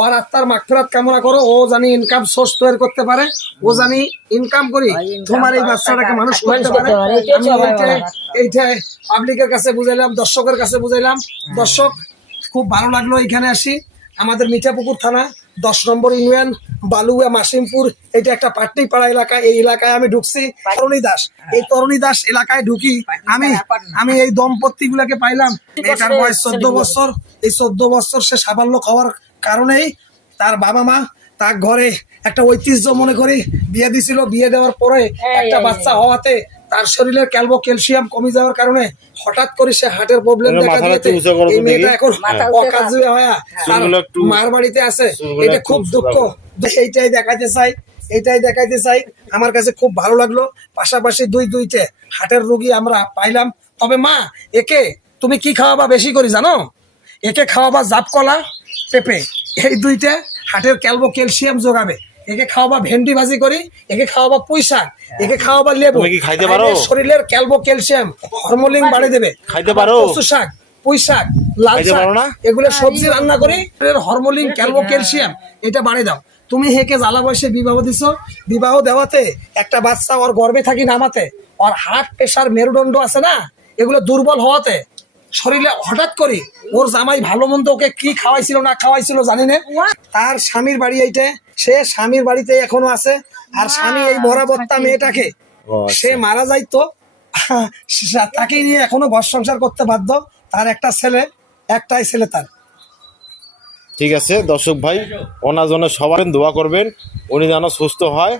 ওর আত্মার মাগফিরাত কামনা করো, ও জানি ইনকাম সোর্স তৈরি করতে পারে, ও জানি ইনকাম করি তোমার এই বাচ্চাটাকে মানুষ করতে পারে। আমি এইটা পাবলিকের কাছে বুঝাইলাম, দর্শকের কাছে বুঝাইলাম। দর্শক খুব ভালো লাগলো। এখানে আসি আমাদের মিঠাপুকুর থানা 10 নম্বর ইউনিয়ন বালুয়া মাসিমপুর, এটা একটা পাটনিপাড়া এলাকা। এই এলাকায় আমি ঢুকছি তরণী দাস, এই তরণী দাস এলাকায় ঢুকি আমি এই দম্পতি গুলাকে পাইলাম। এটার বয়স 14 বছর। এই 14 বছর সে সাফল্য হওয়ার কারণেই তার বাবা মা তার ঘরে একটা ঐতিহ্য মনে করি বিয়ে দিছিল। বিয়ে দেওয়ার পরে একটা বাচ্চা হওয়াতে তার শরীরের ক্যালসিয়াম কমে যাওয়ার কারণে হঠাৎ করে সে হার্টের প্রবলেম দেখা দিয়েছে। এই মেয়েটা এখন অকার্যে হয়ে তার মার বাড়িতে আছে। এটা খুব দুঃখ। এইটাই দেখাইতে চাই। আমার কাছে খুব ভালো লাগলো। পাশাপাশি দুইটে হার্টের রোগী আমরা পাইলাম। তবে মা, একে তুমি কি খাওয়াবা বেশি করে জানো? একে খাওয়াবা জাপকলা, পেঁপে, এই দুইটা হার্টের ক্যালসিয়াম যোগাবে। একে খাওয়াবা ভেন্ডি ভাজি করি, একে খাওয়াবা পুঁই শাক, একে খাওয়াবা লেবু। শরীরের ক্যালসিয়াম হরমোনিন বাড়িয়ে দেবে। খাইতে পারো কচু শাক, পুঁই শাক, লাল শাক, এগুলো সবজি রান্না করি হরমোনিন ক্যালসিয়াম এটা বাড়িয়ে দাও। তুমি হেকে জ্বালা বয়সে বিবাহ দিছো। বিবাহ দেওয়াতে একটা বাচ্চা ওর গর্ভে থাকি নামাতে ওর হার্ট প্রেশার মেরুদণ্ড আছে না, এগুলো দুর্বল হওয়াতে শরীরে হঠাৎ করে ওর জামাই ভালো মন্দ ওকে কি খাওয়াইছিল না খাওয়াইছিল জানি না। তার স্বামীর বাড়ি এইটা, সে স্বামীর বাড়িতে এখনো আছে। আর স্বামী এই মরাবত্তা মেয়েটাকে সে মারা যাইতো, তাকে নিয়ে এখনো ঘর সংসার করতে বাধ্য। তার একটাই ছেলে তার। ঠিক আছে দর্শক ভাই, ওনার জন্য সবাই দোয়া করবেন, উনি যেন সুস্থ হয়।